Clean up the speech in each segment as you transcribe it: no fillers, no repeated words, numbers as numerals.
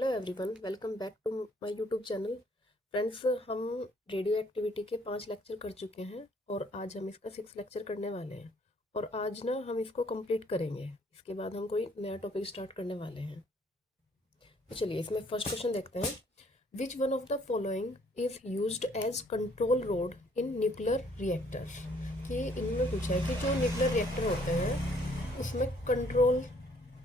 Hello everyone, welcome back to my YouTube channel. Friends, हम radio activity के 5 lecture कर चुके हैं और आज हम इसका 6 लेक्चर करने वाले हैं। और आज ना हम इसको कंप्लीट करेंगे। इसके बाद हम कोई नया टॉपिक स्टार्ट करने वाले हैं। तो चलिए इसमें फर्स्ट क्वेश्चन देखते हैं। Which one of the following is used as control rod in nuclear reactor. कि इन्होंने पूछा है कि जो न्यूक्लियर रिएक्टर होते हैं उसमें कंट्रोल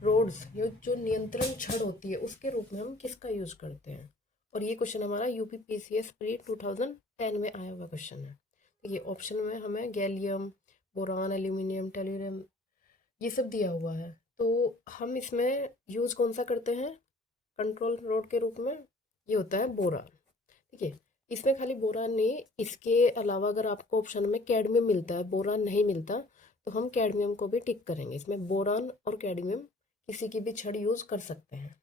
रोड्स या जो नियंत्रण छड़ होती है उसके रूप में हम किसका यूज करते हैं। और ये क्वेश्चन हमारा यूपी पीसीएस प्री 2010 में आया हुआ क्वेश्चन है। देखिए ऑप्शन में हमें गैलियम, बोरान, एल्यूमिनियम, टेल्यूरियम ये सब दिया हुआ है। तो हम इसमें यूज कौन सा करते हैं कंट्रोल रोड के रूप में? ये होता है बोरान। ठीक है, इसमें खाली बोरान नहीं, इसके अलावा अगर आपको ऑप्शन में कैडमियम मिलता है, बोरान नहीं मिलता, तो हम कैडमियम को भी टिक करेंगे। इसमें बोरान और कैडमियम किसी की भी छड़ यूज कर सकते हैं।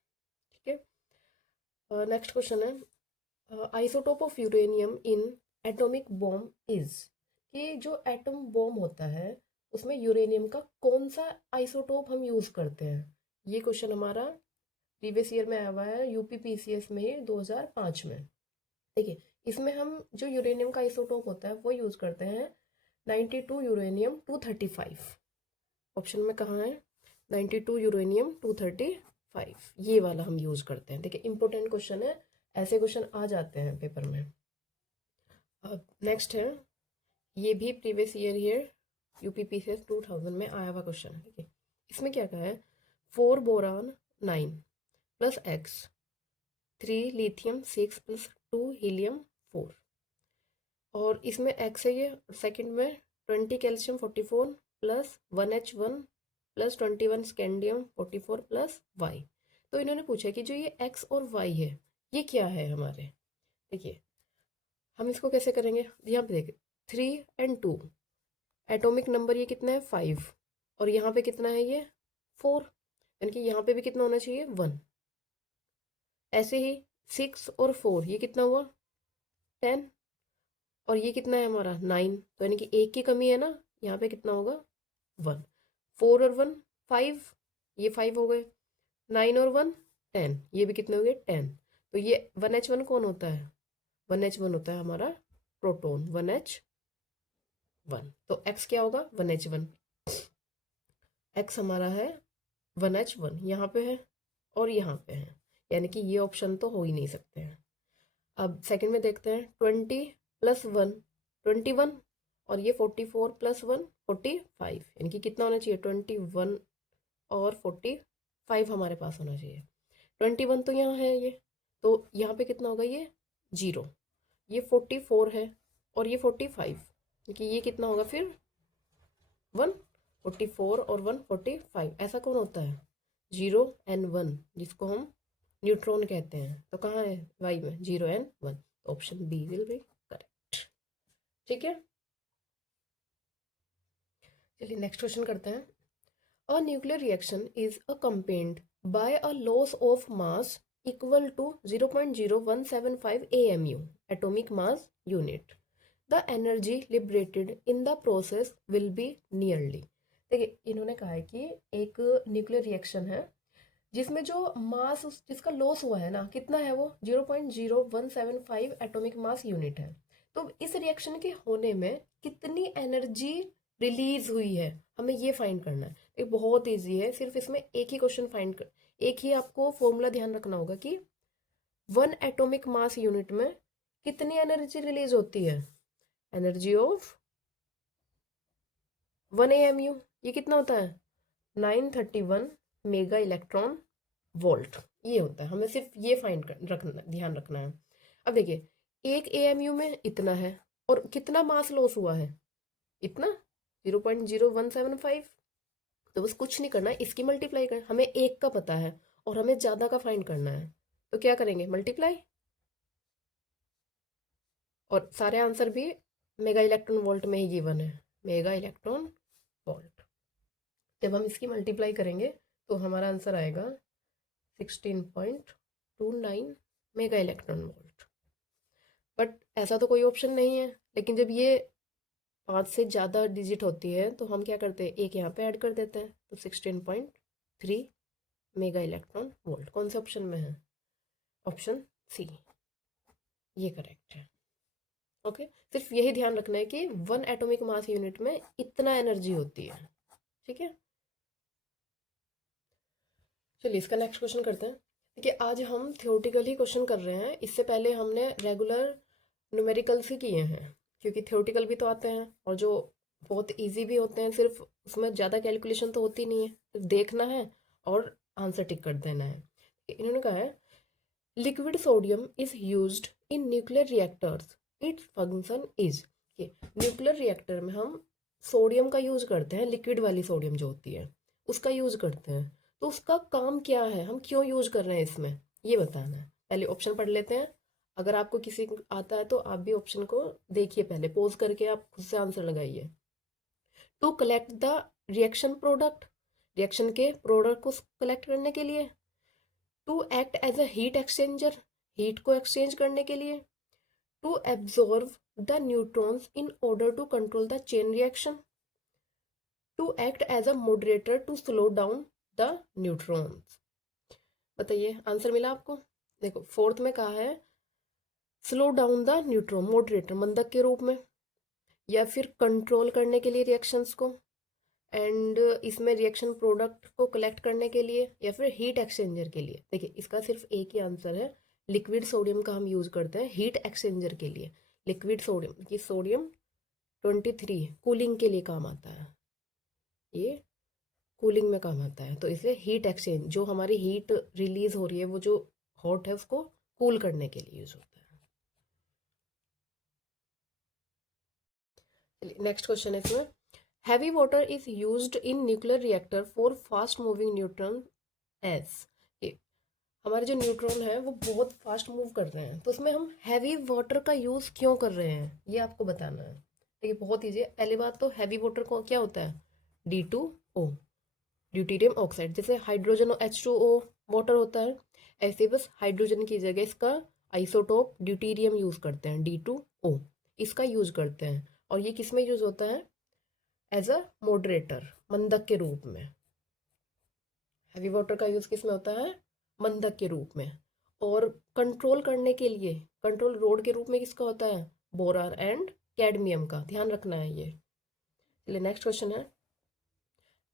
ठीक है, नेक्स्ट क्वेश्चन है isotope of uranium in atomic bomb is. कि जो एटम बॉम्ब होता है उसमें यूरेनियम का कौन सा आइसोटोप हम यूज करते हैं। ये क्वेश्चन हमारा प्रीवियस ईयर में आया हुआ है यूपी पीसीएस में ही 2005 में। देखिए इसमें हम जो यूरेनियम का आइसोटोप होता है वो यूज करते हैं 92 यूरेनियम 235। ऑप्शन में कहाँ है 92 यूरेनियम 235, ये वाला हम यूज करते हैं। देखिए इंपॉर्टेंट क्वेश्चन है, ऐसे क्वेश्चन आ जाते हैं पेपर में। अब नेक्स्ट है, ये भी प्रीवियस ईयर यूपीपीसीएस 2000 में आया हुआ क्वेश्चन है। ठीक है, इसमें क्या कहा है 4 boron 9 plus x 3 lithium 6 plus 2 helium 4। और इसमें एक्स है ये, सेकंड में 20 calcium 44 plus 1H1 plus 21 scandium 44 plus Y. तो इन्होंने पूछा कि जो ये एक्स और वाई है ये क्या है हमारे। देखिए हम इसको कैसे करेंगे, यहाँ पे देखिए 3 और 2 एटॉमिक नंबर ये कितना है 5 और यहाँ पे कितना है ये 4, यानी कि यहाँ पे भी कितना होना चाहिए 1। ऐसे ही 6 और 4 ये कितना हुआ 10 और ये कितना है हमारा 9, तो यानी कि एक की कमी है ना, यहाँ पे कितना होगा 1। 4 और 1 5, ये 5 हो गए। 9 और 1 10, ये भी कितने हो गए 10। तो ये 1H1 कौन होता है 1H1 होता है हमारा प्रोटॉन 1H1। तो X क्या होगा 1H1, X हमारा है 1H1 यहाँ पे है और यहाँ पे है, यानी कि ये ऑप्शन तो हो ही नहीं सकते हैं। अब सेकंड में देखते हैं 20 प्लस 1 21 और ये 44 प्लस 1 45, यानी कि कितना होना चाहिए 21 और 45 हमारे पास होना चाहिए। 21 तो यहाँ है ये, तो यहाँ पे कितना होगा ये 0, ये 44 है और ये 45, क्योंकि ये कितना होगा फिर 144 और 145। ऐसा कौन होता है 0 एंड 1, जिसको हम न्यूट्रॉन कहते हैं। तो कहाँ है वाई में 0 एंड 1, तो option B will be correct. ठीक है, चलिए नेक्स्ट क्वेश्चन करते हैं। A nuclear reaction is accompanied by a loss of mass equal to 0.0175 AMU atomic mass unit. The energy liberated in the process will be nearly. देखिए इन्होंने कहा है कि एक न्यूक्लियर रिएक्शन है जिसमें जो मास जिसका लॉस हुआ है ना कितना है वो 0.0175 एटॉमिक मास यूनिट है। तो इस रिएक्शन के होने में कितनी एनर्जी रिलीज हुई है हमें ये फाइंड करना है। ये बहुत इजी है, सिर्फ इसमें एक ही क्वेश्चन फाइंड कर, एक ही आपको फॉर्मूला ध्यान रखना होगा कि 1 एटॉमिक मास यूनिट में कितनी एनर्जी रिलीज होती है। एनर्जी ऑफ 1 AMU ये कितना होता है 931 मेगा इलेक्ट्रॉन वोल्ट, ये होता है। हमें सिर्फ ये फाइंड रखना, ध्यान रखना है। अब देखिए एक AMU में इतना है और कितना मास लॉस हुआ है इतना 0.0175। तो बस कुछ नहीं करना है, इसकी मल्टीप्लाई कर, हमें एक का पता है और हमें ज़्यादा का फाइंड करना है। तो क्या करेंगे मल्टीप्लाई, और सारे आंसर भी मेगा इलेक्ट्रॉन वोल्ट में ही गिवन है, मेगा इलेक्ट्रॉन वोल्ट। जब हम इसकी मल्टीप्लाई करेंगे तो हमारा आंसर आएगा 16.29 मेगा इलेक्ट्रॉन वोल्ट। बट ऐसा तो कोई ऑप्शन नहीं है, लेकिन जब ये 5 से ज़्यादा डिजिट होती है तो हम क्या करते हैं एक यहाँ पे ऐड कर देते हैं, तो 16.3 मेगा इलेक्ट्रॉन वोल्ट कौन से ऑप्शन में है ऑप्शन सी ये करेक्ट है। ओके, सिर्फ यही ध्यान रखना है कि 1 एटॉमिक मास यूनिट में इतना एनर्जी होती है। ठीक है, चलिए इसका नेक्स्ट क्वेश्चन करते हैं। देखिए आज हम थ्योरेटिकल ही क्वेश्चन कर रहे हैं, इससे पहले हमने रेगुलर न्यूमेरिकल्स ही किए हैं, क्योंकि थ्योरेटिकल भी तो आते हैं और जो बहुत इजी भी होते हैं, सिर्फ उसमें ज़्यादा कैलकुलेशन तो होती नहीं है, सिर्फ देखना है और आंसर टिक कर देना है। इन्होंने कहा है liquid sodium is used in nuclear reactors, its function is. ये न्यूक्लियर रिएक्टर में हम सोडियम का यूज करते हैं, लिक्विड वाली सोडियम जो होती है उसका यूज करते हैं, तो उसका काम क्या है, हम क्यों यूज कर रहे हैं इसमें, ये बताना है। पहले ऑप्शन पढ़ लेते हैं, अगर आपको किसी को आता है तो आप भी ऑप्शन को देखिए, पहले पॉज करके आप खुद से आंसर लगाइए। To collect the reaction product, reaction के प्रोडक्ट को कलेक्ट करने के लिए। To act as a heat exchanger, heat को एक्सचेंज करने के लिए। To absorb the neutrons in order to control the chain reaction. To act as a moderator to slow down the neutrons. बताइए answer मिला आपको। देखो फोर्थ में कहा है slow down the neutron, moderator मंदक के रूप में, या फिर कंट्रोल करने के लिए रिएक्शंस को, एंड इसमें रिएक्शन प्रोडक्ट को कलेक्ट करने के लिए, या फिर हीट एक्सचेंजर के लिए। देखिए इसका सिर्फ एक ही आंसर है, लिक्विड सोडियम का हम यूज़ करते हैं हीट एक्सचेंजर के लिए। लिक्विड सोडियम की सोडियम 23 कूलिंग के लिए काम आता है, ये कूलिंग में काम आता है, तो इसे हीट एक्सचेंज, जो हमारी हीट रिलीज हो रही है वो जो हॉट है उसको कूल करने के लिए यूज होता है। चलिए नेक्स्ट क्वेश्चन है इसमें, heavy water is used in nuclear reactor for fast moving neutron S. हमारे जो न्यूट्रॉन है वो बहुत फास्ट मूव कर रहे हैं, तो उसमें हम हैवी वाटर का यूज़ क्यों कर रहे हैं ये आपको बताना है। देखिए बहुत ईजी है, पहली बात तो हैवी वाटर को क्या होता है, D2O, ड्यूटीरियम ऑक्साइड। जैसे हाइड्रोजन और H2O वाटर होता है, ऐसे बस हाइड्रोजन की जगह इसका आइसोटोप ड्यूटीरियम यूज़ करते हैं, D2O इसका यूज़ करते हैं। और ये किस में यूज़ होता है, एज अ मॉडरेटर, मंदक के रूप में। हैवी वाटर का यूज़ किस में होता है, मंदक के रूप में। और कंट्रोल करने के लिए कंट्रोल रोड के रूप में किसका होता है, बोरान एंड कैडमियम का, ध्यान रखना है ये। चलिए नेक्स्ट क्वेश्चन है,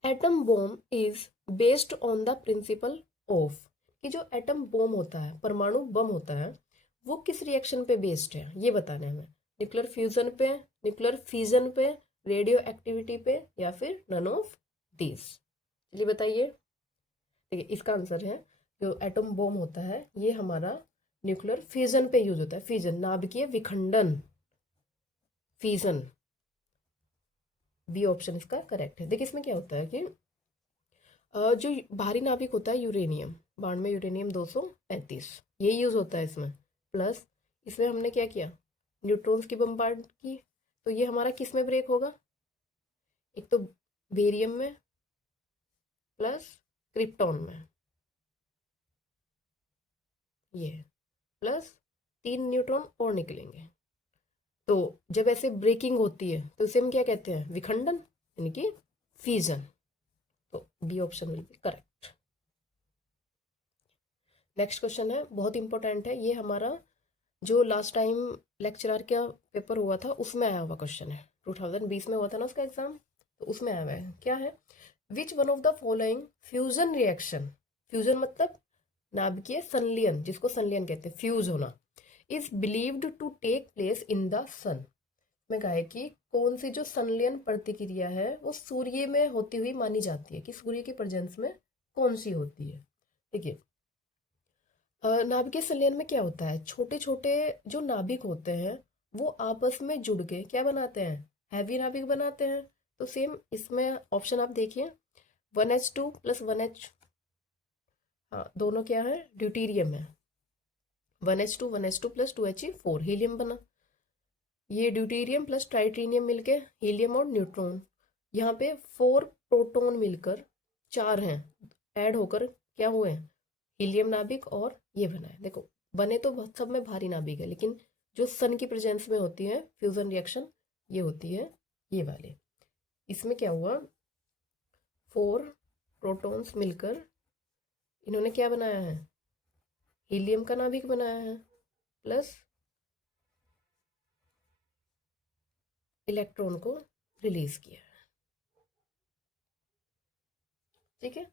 atom bomb is based on the principle of, कि जो एटम बॉम्ब होता है, परमाणु बम होता है, वो किस रिएक्शन पे बेस्ड है ये बताना है हमें। न्यूक्लियर फ्यूजन पे, न्यूक्लियर फिजन पे, रेडियो एक्टिविटी पे, या फिर नन ऑफ दिस। चलिए बताइए। देखिए इसका आंसर है, जो एटम बॉम्ब होता है ये हमारा न्यूक्लियर फिजन पे यूज होता है, फिजन नाभिकीय विखंडन, फिजन, बी ऑप्शन इसका करेक्ट है। देखिए इसमें क्या होता है कि जो भारी नाभिक होता है यूरेनियम, बाण में यूरेनियम 235 ये यूज होता है इसमें, प्लस इसमें हमने क्या किया, न्यूट्रॉन्स की बम्बार्ड की, तो ये हमारा किस में ब्रेक होगा, एक तो बेरियम में प्लस क्रिप्टॉन में, ये प्लस 3 न्यूट्रॉन और निकलेंगे। तो जब ऐसे ब्रेकिंग होती है तो इसे हम क्या कहते हैं, विखंडन, यानी कि फीजन। तो B option will be correct. Next question है, बहुत इंपॉर्टेंट है ये, हमारा जो लास्ट टाइम लेक्चरर का पेपर हुआ था उसमें आया हुआ क्वेश्चन है, 2020 में हुआ था ना उसका एग्जाम, तो उसमें आया हुआ है। क्या है, which one of the following fusion reaction, fusion मतलब नाभिकीय संलयन, जिसको संलयन कहते हैं, फ्यूज होना, is believed to take place in the sun. में कहा है कि कौन सी जो संलयन प्रतिक्रिया है वो सूर्य में होती हुई मानी जाती है, कि सूर्य की प्रेजेंस में कौन सी होती है। देखिए नाभिकीय संलयन में क्या होता है, छोटे छोटे जो नाभिक होते हैं वो आपस में जुड़ के क्या बनाते हैं, हैवी नाभिक बनाते हैं। तो सेम इसमें ऑप्शन आप देखिए, 1H2 प्लस 1H, हाँ दोनों क्या है, ड्यूटीरियम है, 1H2 प्लस 2He4 हीलियम बना, ये ड्यूटीरियम प्लस ट्राइट्रिनियम मिलके हीलियम और न्यूट्रॉन, यहाँ पे 4 प्रोटॉन मिलकर 4 हैं, ऐड होकर क्या हुए, हीलियम नाभिक, और ये बना है। देखो बने तो सब में भारी नाभिक है, लेकिन जो सन की प्रेजेंस में होती है फ्यूजन रिएक्शन, ये होती है ये वाले। इसमें क्या हुआ, 4 प्रोटॉन्स मिलकर इन्होंने क्या बनाया है, हीलियम का नाभिक बनाया है, प्लस इलेक्ट्रॉन को रिलीज किया है। ठीक है,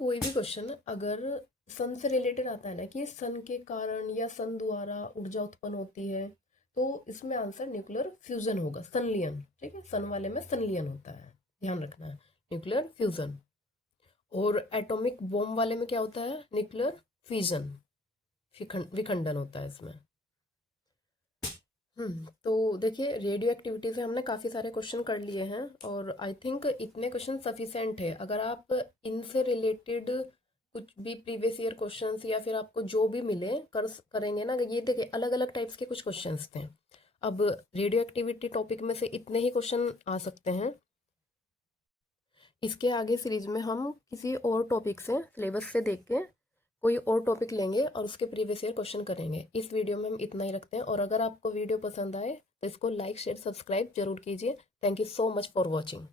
कोई भी क्वेश्चन अगर सन से रिलेटेड आता है ना कि सन के कारण या सन द्वारा ऊर्जा उत्पन्न होती है, तो इसमें आंसर न्यूक्लियर फ्यूजन होगा, संलयन। ठीक है, सन वाले में संलयन होता है, ध्यान रखना है, न्यूक्लियर फ्यूजन। और एटॉमिक बॉम्ब वाले में क्या होता है? न्यूक्लियर फिजन, विखंडन होता है इसमें। तो देखिए, रेडियो एक्टिविटी से हमने काफ़ी सारे क्वेश्चन कर लिए हैं और आई थिंक इतने क्वेश्चन सफिशेंट है। अगर आप इनसे रिलेटेड कुछ भी प्रीवियस ईयर क्वेश्चंस या फिर आपको जो भी मिले करेंगे ना, ये देखिए अलग अलग टाइप्स के कुछ क्वेश्चंस थे। अब रेडियो एक्टिविटी टॉपिक में से इतने ही क्वेश्चन आ सकते हैं। इसके आगे सीरीज में हम किसी और टॉपिक से सिलेबस से देख के कोई और टॉपिक लेंगे और उसके प्रीवियस ईयर क्वेश्चन करेंगे। इस वीडियो में हम इतना ही रखते हैं और अगर आपको वीडियो पसंद आए तो इसको लाइक शेयर सब्सक्राइब जरूर कीजिए। Thank you so much for watching.